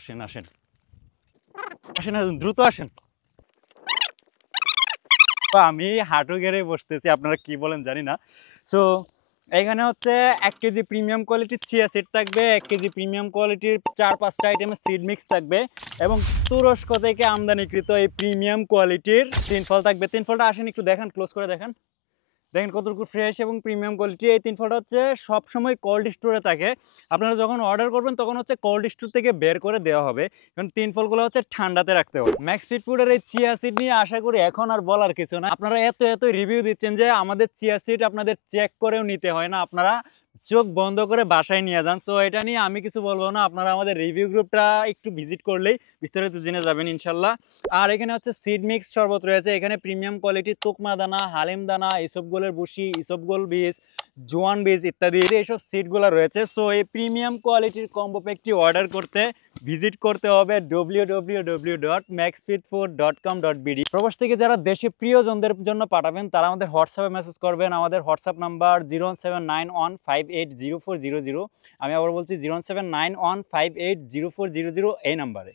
আসেন আসেন আসেন আসেন, দ্রুত আসেন। তো আমি হাঁটু গেড়ে বসতেছি, আপনারা কি বলেন জানি না। সো এখানে হচ্ছে 1 কেজি প্রিমিয়াম কোয়ালিটির চিয়া সিড থাকবে, 1 কেজি প্রিমিয়াম কোয়ালিটির 4-5টা আইটেমের সিড মিক্স থাকবে এবং তুরস্ক থেকে আমদানিকৃত এই প্রিমিয়াম কোয়ালিটির তিন ফল থাকবে। তিন ফলটা আসেন একটু দেখান, ক্লোজ করে দেখান, দেখেন কতটুকু ফ্রেশ এবং প্রিমিয়াম কোয়ালিটি। এই তিন ফলটা হচ্ছে সবসময় কোল্ড স্টোরে থাকে। আপনারা যখন অর্ডার করবেন তখন হচ্ছে কোল্ড স্টোর থেকে বের করে দেওয়া হবে, কারণ তিন ফলগুলো হচ্ছে ঠান্ডাতে রাখতে হবে। ম্যাক্স স্ট্রিট ফুডের এই চিয়া সিড নিয়ে আশা করি এখন আর বলার কিছু না। আপনারা এত এত রিভিউ দিচ্ছেন যে আমাদের চিয়া সিড আপনাদের চেক করেও নিতে হয় না, আপনারা চোখ বন্ধ করে বাসায় নিয়ে যান। সো এটা নিয়ে আমি কিছু বলবো না, আপনারা আমাদের রিভিউ গ্রুপটা একটু ভিজিট করলেই বিস্তারিত জেনে যাবেন ইনশাল্লাহ। আর এখানে হচ্ছে সিড মিক্স শরবত রয়েছে, এখানে প্রিমিয়াম কোয়ালিটির তোকমা দানা, হালিম দানা, ইসবগোলের বুশি, ইসবগোল বীজ, জোয়ান বীজ ইত্যাদি এইসব সিডগুলো রয়েছে। সো এই প্রিমিয়াম কোয়ালিটির কম্বো প্যাকটি অর্ডার করতে ভিজিট করতে হবে www.maxfitfood.com.bd। প্রবাস থেকে যারা দেশে প্রিয়জনদের জন্য পাঠাবেন তারা আমাদের হোয়াটসঅ্যাপে মেসেজ করবেন। আমাদের হোয়াটসঅ্যাপ নাম্বার 07915804000। আমি আবার বলছি 07915804000 এই নাম্বারে।